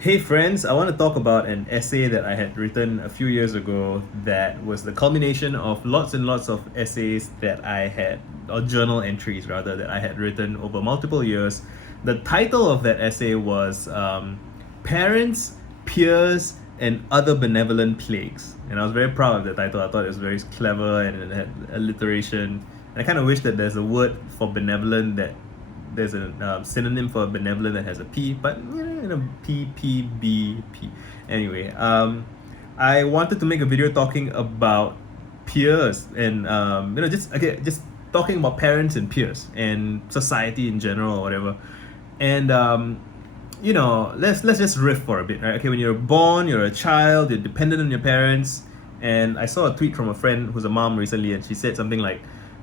Hey friends, I want to talk about an essay that I had written a few years ago that was the culmination of lots and lots of essays that I had, or journal entries rather, that I had written over multiple years. The title of that essay was Parents, Peers, and Other Benevolent Plagues. And I was very proud of the title. I thought it was very clever and it had alliteration. And I kind of wish that there's a word for benevolent that there's a synonym for benevolent that has a P, but P P B P. Anyway, I wanted to make a video talking about peers and just talking about parents and peers and society in general or whatever. And let's just riff for a bit, right? Okay, when you're born, you're a child, you're dependent on your parents. And I saw a tweet from a friend who's a mom recently, and she said something like,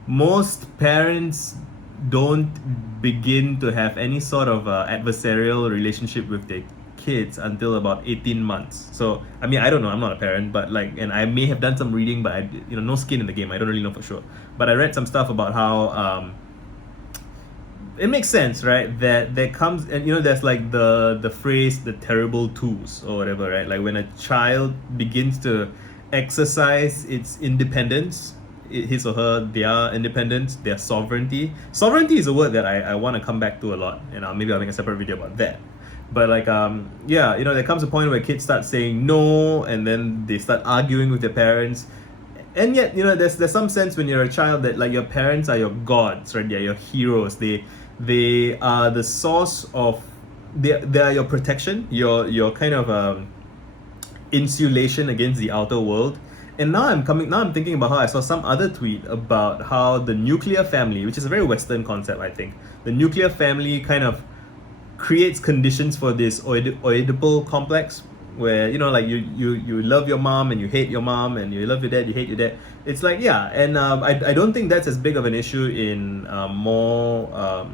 most parents don't begin to have any sort of adversarial relationship with their kids until about 18 months. So I mean, I don't know, I'm not a parent, but and I may have done some reading, but I no skin in the game, I don't really know for sure. But I read some stuff about how it makes sense, right? That there comes, and there's like the phrase the terrible twos or whatever, right? Like when a child begins to exercise its independence, his or her, their independence, their sovereignty. Sovereignty is a word that I want to come back to a lot, and maybe I'll make a separate video about that. But there comes a point where kids start saying no, and then they start arguing with their parents. And yet, there's some sense when you're a child that like your parents are your gods, right? They're your heroes. They are the source of, they are your protection, your kind of insulation against the outer world. And now I'm thinking about how I saw some other tweet about how the nuclear family, which is a very Western concept, I think, the nuclear family kind of creates conditions for this Oedipal complex, where you love your mom and you hate your mom, and you love your dad, you hate your dad. It's like, yeah, and I don't think that's as big of an issue in more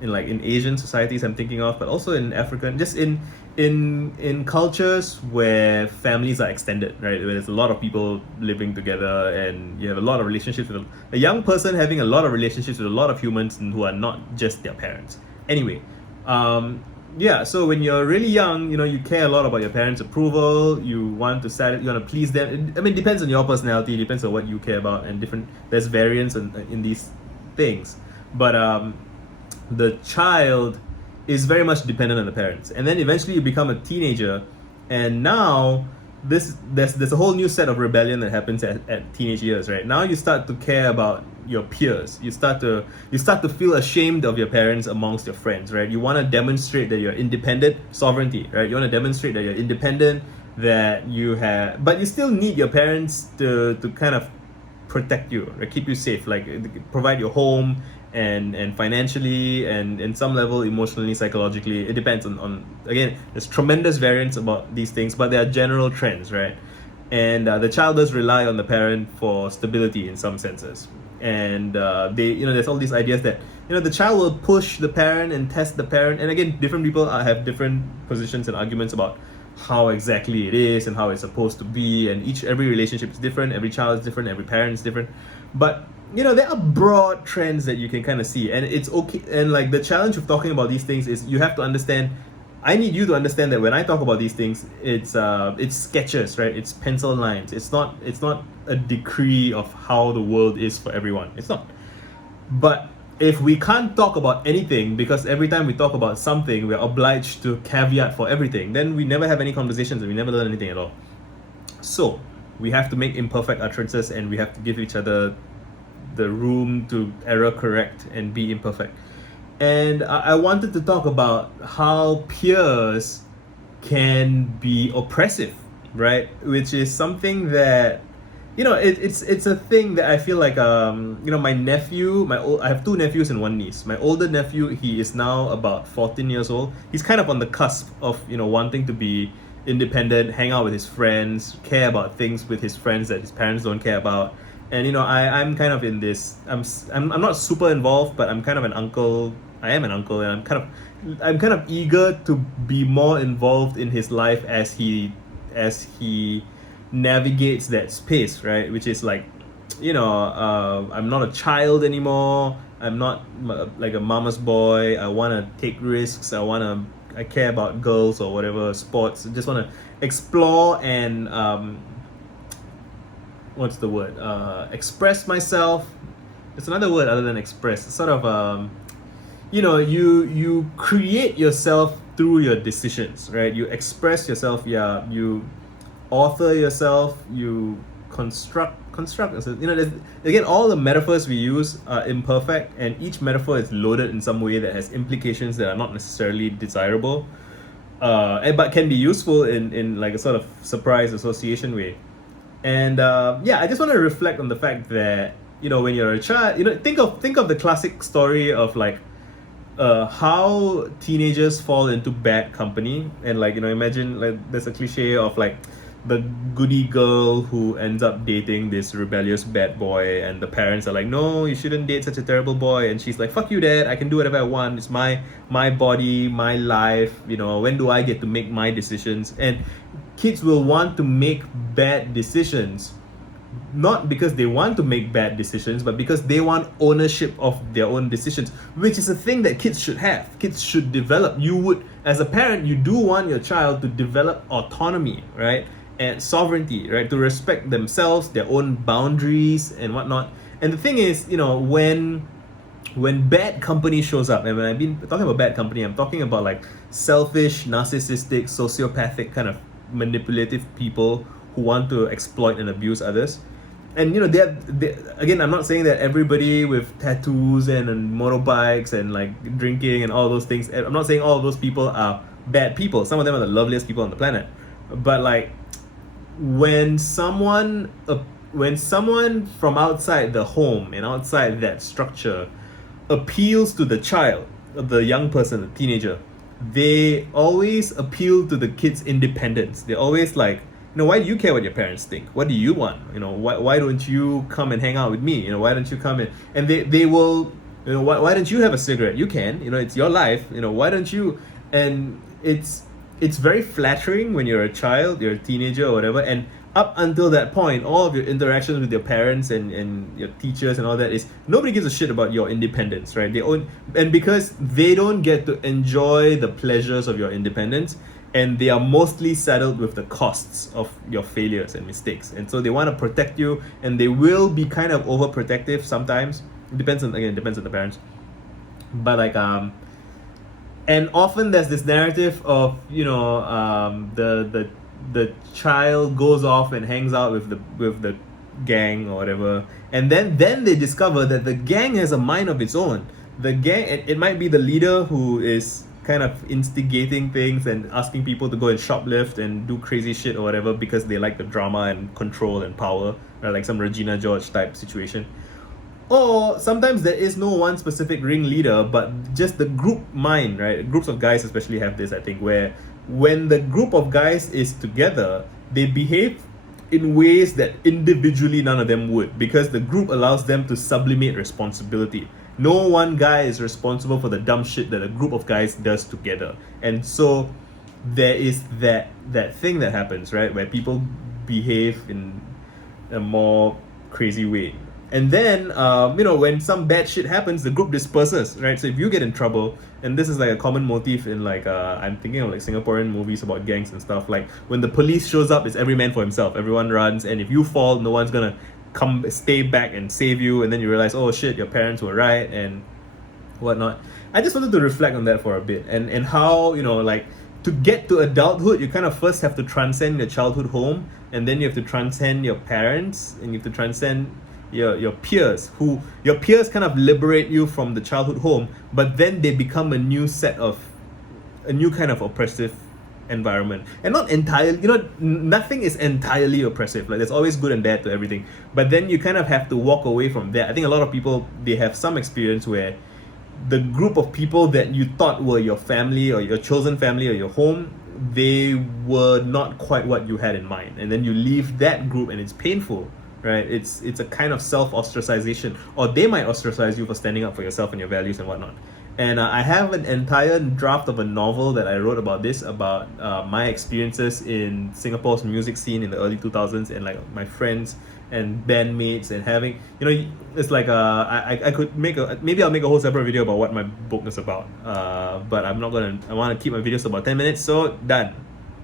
in Asian societies I'm thinking of, but also in African, just in cultures where families are extended, right? Where there's a lot of people living together and you have a lot of relationships with a young person having a lot of relationships with a lot of humans who are not just their parents. Anyway, so when you're really young, you care a lot about your parents' approval. You want to please them. I mean, it depends on your personality, it depends on what you care about, and there's variance in these things. But the child is very much dependent on the parents, and then eventually you become a teenager, and now there's a whole new set of rebellion that happens at teenage years, right? Now you start to care about your peers. You start to feel ashamed of your parents amongst your friends, right? You want to demonstrate that you're independent, sovereignty, right? You want to demonstrate that you're independent, that you have, but you still need your parents to kind of protect you, right? Keep you safe, like provide your home and financially and in some level emotionally, psychologically. It depends on again, there's tremendous variance about these things, but there are general trends, right? And the child does rely on the parent for stability in some senses. And there's all these ideas that the child will push the parent and test the parent. And again, different people have different positions and arguments about how exactly it is and how it's supposed to be, and every relationship is different, every child is different, every parent is different. But there are broad trends that you can kind of see, and it's okay. And like the challenge of talking about these things is you have to understand, I need you to understand that when I talk about these things, it's sketches, right? It's pencil lines. It's not a decree of how the world is for everyone. It's not. But if we can't talk about anything, because every time we talk about something we're obliged to caveat for everything, then we never have any conversations and we never learn anything at all. So we have to make imperfect utterances, and we have to give each other the room to error correct and be imperfect. And I wanted to talk about how peers can be oppressive, right? Which is something that it's a thing that I feel like my nephew, I have two nephews and one niece. My older nephew, he is now about 14 years old. He's kind of on the cusp of wanting to be independent, hang out with his friends, care about things with his friends that his parents don't care about. And I'm kind of in this. I'm not super involved, but I'm kind of an uncle. I am an uncle, and I'm kind of eager to be more involved in his life as he navigates that space, right? Which is like, I'm not a child anymore. I'm not like a mama's boy. I want to take risks. I want to I care about girls or whatever, sports. I just want to explore and what's the word? Express myself. It's another word other than express. It's sort of you create yourself through your decisions, right? You express yourself, yeah. You author yourself. You construct yourself. Again, all the metaphors we use are imperfect, and each metaphor is loaded in some way that has implications that are not necessarily desirable, but can be useful in like a sort of surprise association way. And I just want to reflect on the fact that when you're a child, think of the classic story of like how teenagers fall into bad company. And like imagine, like, there's a cliche of like the goody girl who ends up dating this rebellious bad boy, and the parents are like, no, you shouldn't date such a terrible boy, and she's like, fuck you, dad, I can do whatever I want, it's my body, my life, when do I get to make my decisions? And kids will want to make bad decisions, not because they want to make bad decisions, but because they want ownership of their own decisions, which is a thing that kids should have. Kids should develop. You would, as a parent, you do want your child to develop autonomy, right? And sovereignty, right? To respect themselves, their own boundaries and whatnot. And the thing is, when bad company shows up, and when I've been talking about bad company, I'm talking about like selfish, narcissistic, sociopathic kind of manipulative people who want to exploit and abuse others. And they again, I'm not saying that everybody with tattoos and motorbikes and like drinking and all those things, I'm not saying all of those people are bad people. Some of them are the loveliest people on the planet. But like when someone from outside the home and outside that structure appeals to the child, the young person, the teenager, they always appeal to the kid's independence. They're always like, why do you care what your parents think? What do you want? Why don't you come and hang out with me? Why don't you come in? And they will, why don't you have a cigarette? You can, it's your life. Why don't you? And it's very flattering when you're a child, you're a teenager or whatever. And up until that point, all of your interactions with your parents and your teachers and all that is nobody gives a shit about your independence, right? And because they don't get to enjoy the pleasures of your independence, and they are mostly saddled with the costs of your failures and mistakes, and so they want to protect you, and they will be kind of overprotective sometimes. It depends on the parents, but like and often there's this narrative of the child goes off and hangs out with the gang or whatever, and then they discover that the gang has a mind of its own. The gang, it might be the leader who is kind of instigating things and asking people to go and shoplift and do crazy shit or whatever because they like the drama and control and power, right? Like some Regina George type situation. Or sometimes there is no one specific ringleader, but just the group mind, right? Groups of guys especially have this, I think, where when the group of guys is together, they behave in ways that individually none of them would, because the group allows them to sublimate responsibility. No one guy is responsible for the dumb shit that a group of guys does together. And so there is that thing that happens, right, where people behave in a more crazy way. And then when some bad shit happens, the group disperses, right? So if you get in trouble, and this is like a common motif in like I'm thinking of like Singaporean movies about gangs and stuff, like when the police shows up, it's every man for himself, everyone runs, and if you fall, no one's gonna stay back and save you, and then you realize, oh shit, your parents were right and whatnot. I just wanted to reflect on that for a bit, and how like to get to adulthood, you kind of first have to transcend your childhood home, and then you have to transcend your parents, and you have to transcend your peers, who your peers kind of liberate you from the childhood home, but then they become a new kind of oppressive environment. And not entirely, nothing is entirely oppressive, like there's always good and bad to everything, but then you kind of have to walk away from that. I think a lot of people, they have some experience where the group of people that you thought were your family or your chosen family or your home, they were not quite what you had in mind, and then you leave that group and it's painful, right? It's a kind of self-ostracization, or they might ostracize you for standing up for yourself and your values and whatnot. And I have an entire draft of a novel that I wrote about this, about my experiences in Singapore's music scene in the early 2000s, and like my friends and bandmates, and having, it's like I could make maybe I'll make a whole separate video about what my book is about. But I'm not gonna. I want to keep my videos to about 10 minutes. So done.